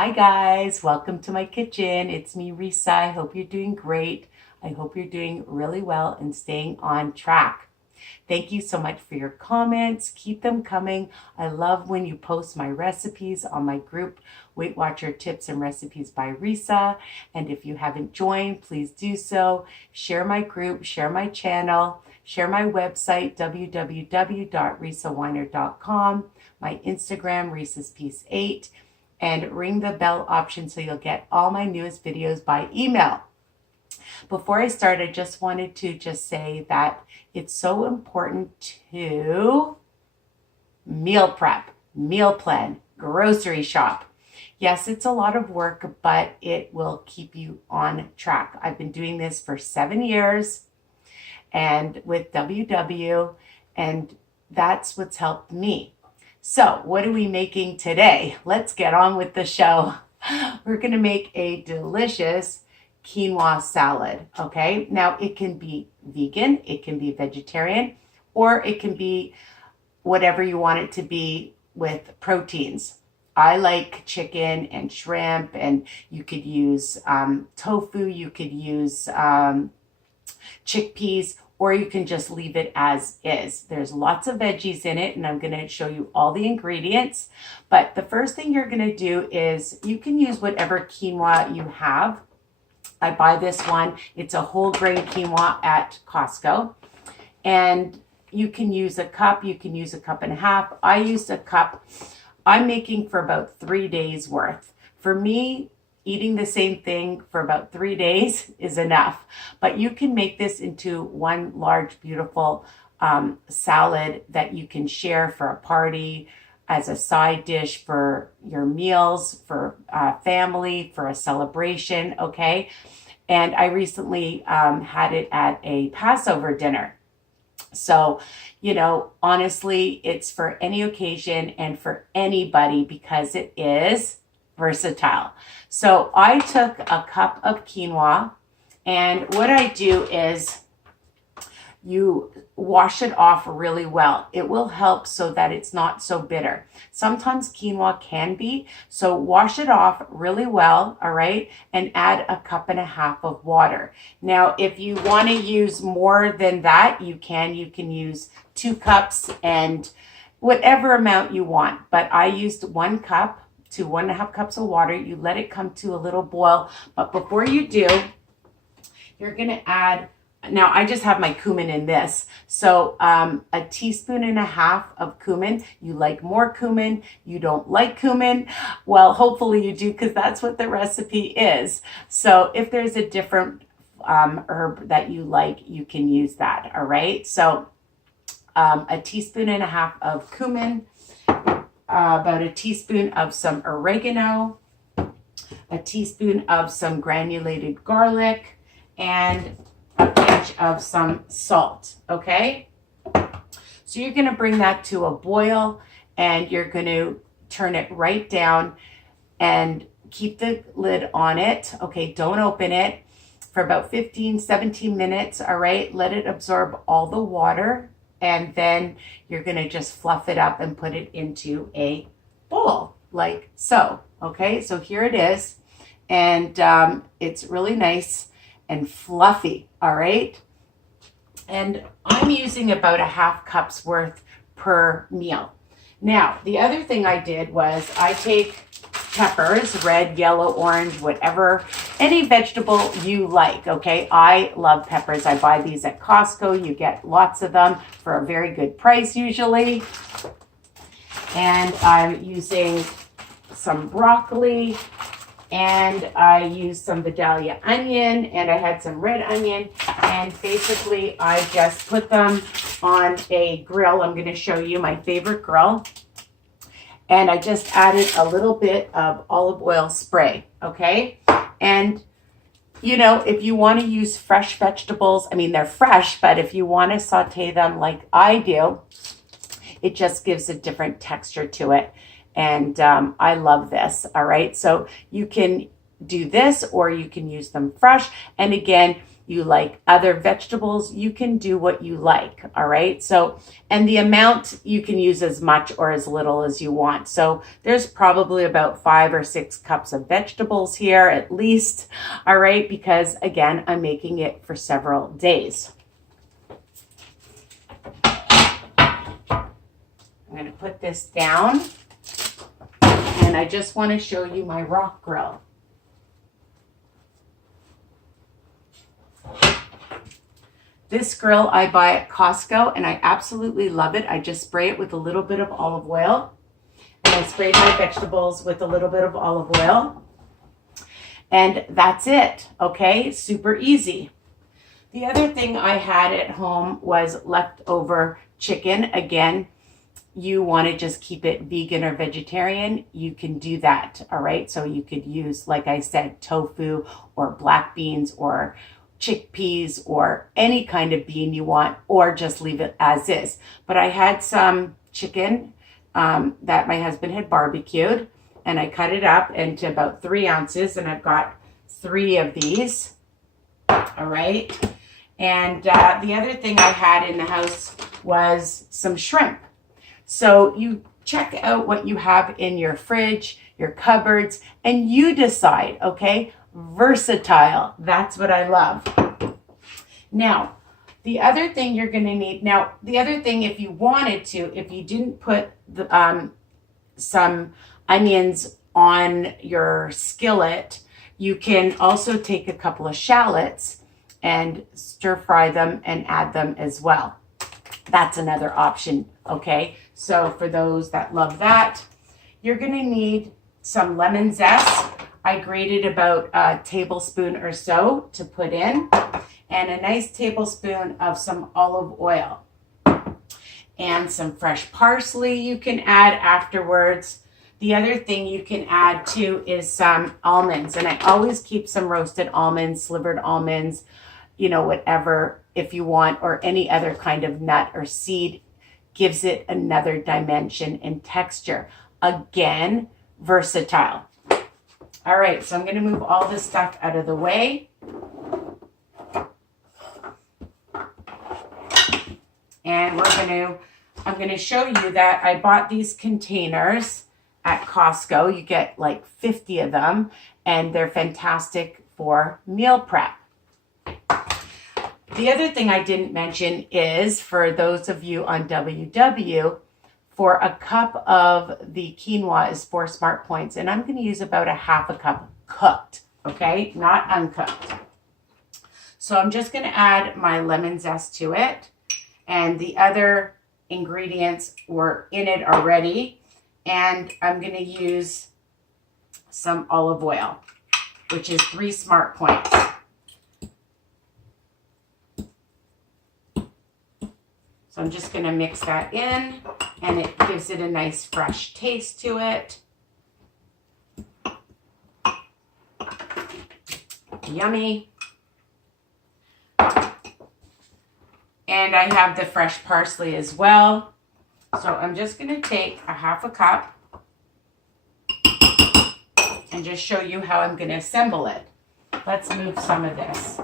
Hi guys, welcome to my kitchen. It's me, Risa. I hope you're doing great. I hope you're doing really well and staying on track. Thank you so much for your comments. Keep them coming. I love when you post my recipes on my group, Weight Watcher Tips and Recipes by Risa. And if you haven't joined, please do so. Share my group, share my channel, share my website, www.risaweiner.com, my Instagram, Risa's Piece 8, and ring the bell option so you'll get all my newest videos by email. Before I start, I just wanted to say that it's so important to meal prep, meal plan, grocery shop. Yes, it's a lot of work, but it will keep you on track. I've been doing this for 7 years and with WW, and that's what's helped me. So what are we making today? Let's get on with the show. We're going to make a delicious quinoa salad, okay? Now it can be vegan, it can be vegetarian, or it can be whatever you want it to be with proteins. I like chicken and shrimp, and you could use tofu, you could use chickpeas, or you can just leave it as is. There's lots of veggies in it, and I'm going to show you all the ingredients. But the first thing you're going to do is you can use whatever quinoa you have. I buy this one. It's a whole grain quinoa at Costco. And you can use a cup. You can use a cup and a half. I used a cup. I'm making for about 3 days worth. For me, eating the same thing for about 3 days is enough. But you can make this into one large, beautiful salad that you can share for a party, as a side dish for your meals, for family, for a celebration, okay? And I recently had it at a Passover dinner. So, you know, honestly, it's for any occasion and for anybody because it is versatile. So I took a cup of quinoa, and what I do is you wash it off really well. It will help so that it's not so bitter. Sometimes quinoa can be, so wash it off really well, all right, and add a cup and a half of water. Now, if you want to use more than that, you can use 2 cups and whatever amount you want, but I used 1 cup to 1.5 cups of water. You let it come to a little boil, but before you do, you're going to add, now I just have my cumin in this, so a teaspoon and a half of cumin. You like more cumin, you don't like cumin, well, hopefully you do, because that's what the recipe is. So if there's a different herb that you like, you can use that, all right? So a teaspoon and a half of cumin, about a teaspoon of some oregano, a teaspoon of some granulated garlic, and a pinch of some salt, okay? So you're going to bring that to a boil, and you're going to turn it right down and keep the lid on it, okay? Don't open it for about 17 minutes, all right? Let it absorb all the water, and then you're going to just fluff it up and put it into a bowl like so, okay? So here it is, and it's really nice and fluffy, all right? And I'm using about a half cup's worth per meal. Now, the other thing I did was I take peppers, red, yellow, orange, whatever, any vegetable you like, okay? I love peppers. I buy these at Costco. You get lots of them for a very good price usually. And I'm using some broccoli, and I used some Vidalia onion, and I had some red onion, and basically I just put them on a grill. I'm going to show you my favorite grill. And I just added a little bit of olive oil spray, okay? And, you know, if you want to use fresh vegetables, I mean, they're fresh, but if you want to saute them like I do, it just gives a different texture to it. And I love this, all right? So you can do this, or you can use them fresh. And again, you like other vegetables, you can do what you like, all right? So, and the amount, you can use as much or as little as you want. So there's probably about 5 or 6 cups of vegetables here at least, all right? Because again, I'm making it for several days. I'm gonna put this down, and I just wanna show you my rock grill. This grill I buy at Costco, and I absolutely love it. I just spray it with a little bit of olive oil, and I spray my vegetables with a little bit of olive oil, and that's it, okay? Super easy. The other thing I had at home was leftover chicken. Again, you want to just keep it vegan or vegetarian, you can do that, all right? So you could use, like I said, tofu or black beans or chickpeas or any kind of bean you want, or just leave it as is. But I had some chicken that my husband had barbecued, and I cut it up into about 3 ounces, and I've got 3 of these, all right? And the other thing I had in the house was some shrimp. So you check out what you have in your fridge, your cupboards, and you decide, okay? Versatile, that's what I love. Now, the other thing you're gonna need, if you wanted to, if you didn't put some onions on your skillet, you can also take a couple of shallots and stir fry them and add them as well. That's another option, okay? So for those that love that, you're gonna need some lemon zest. I grated about a tablespoon or so to put in, and a nice tablespoon of some olive oil. And some fresh parsley you can add afterwards. The other thing you can add too is some almonds, and I always keep some roasted almonds, slivered almonds, you know, whatever, if you want, or any other kind of nut or seed, gives it another dimension and texture. Again, versatile. All right, so I'm going to move all this stuff out of the way. And I'm going to show you that I bought these containers at Costco. You get like 50 of them, and they're fantastic for meal prep. The other thing I didn't mention is, for those of you on WW, for a cup of the quinoa is 4 smart points, and I'm going to use about a half a cup cooked, okay, not uncooked. So I'm just going to add my lemon zest to it, and the other ingredients were in it already, and I'm going to use some olive oil, which is 3 smart points. So I'm just going to mix that in, and it gives it a nice fresh taste to it. Yummy. And I have the fresh parsley as well. So I'm just going to take a half a cup and just show you how I'm going to assemble it. Let's move some of this.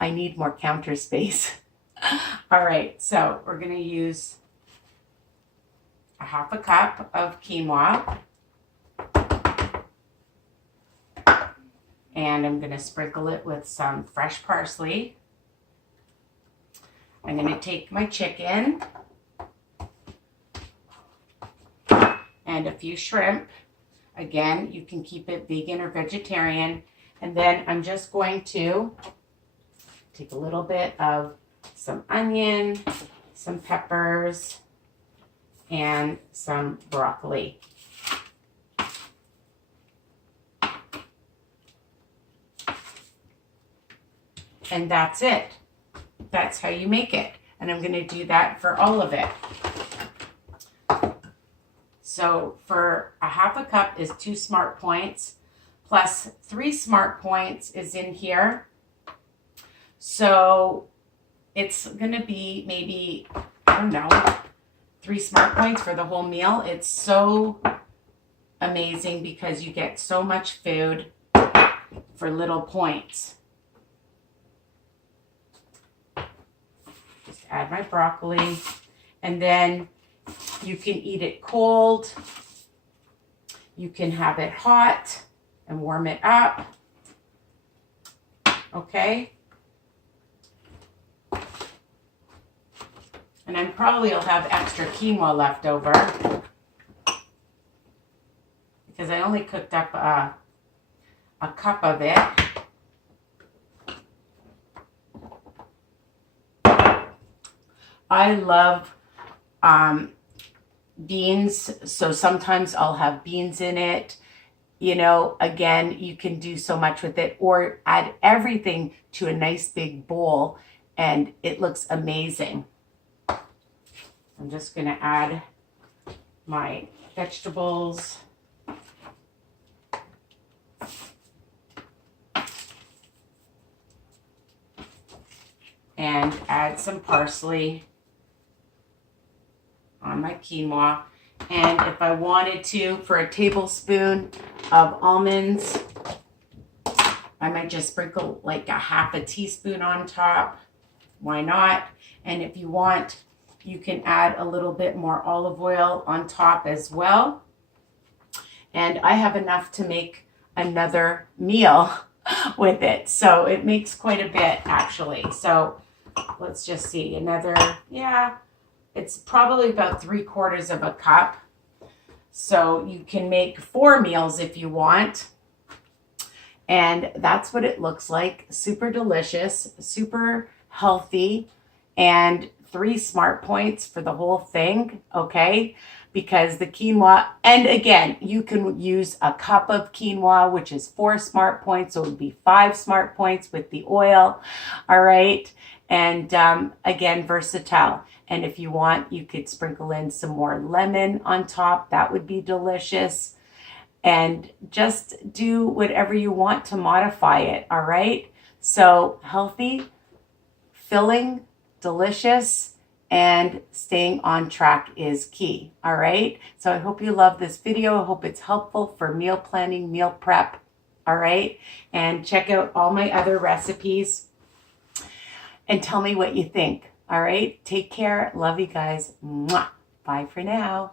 I need more counter space. All right, so we're going to use a half a cup of quinoa. And I'm going to sprinkle it with some fresh parsley. I'm going to take my chicken and a few shrimp. Again, you can keep it vegan or vegetarian. And then I'm just going to take a little bit of some onion, some peppers, and some broccoli. And that's it. That's how you make it. And I'm going to do that for all of it. So for a half a cup is 2 smart points, plus 3 smart points is in here. So it's going to be maybe, I don't know, 3 smart points for the whole meal. It's so amazing because you get so much food for little points. Just add my broccoli, and then you can eat it cold. You can have it hot and warm it up. Okay. And I probably will have extra quinoa left over because I only cooked up a cup of it. I love beans, so sometimes I'll have beans in it. You know, again, you can do so much with it, or add everything to a nice big bowl and it looks amazing. I'm just going to add my vegetables. And add some parsley on my quinoa. And if I wanted to, for a tablespoon of almonds, I might just sprinkle like a half a teaspoon on top. Why not? And if you want, you can add a little bit more olive oil on top as well. And I have enough to make another meal with it. So it makes quite a bit actually. So let's just see, another, yeah, it's probably about 3/4 of a cup. So you can make 4 meals if you want. And that's what it looks like. Super delicious, super healthy, and 3 smart points for the whole thing, okay? Because the quinoa, and again, you can use a cup of quinoa, which is 4 smart points, so it would be 5 smart points with the oil, all right? And again, versatile. And if you want, you could sprinkle in some more lemon on top. That would be delicious. And just do whatever you want to modify it, all right? So healthy, filling, delicious, and staying on track is key, all right? So I hope you love this video. I hope it's helpful for meal planning, meal prep, all right? And check out all my other recipes and tell me what you think, all right? Take care. Love you guys. Mwah. Bye for now.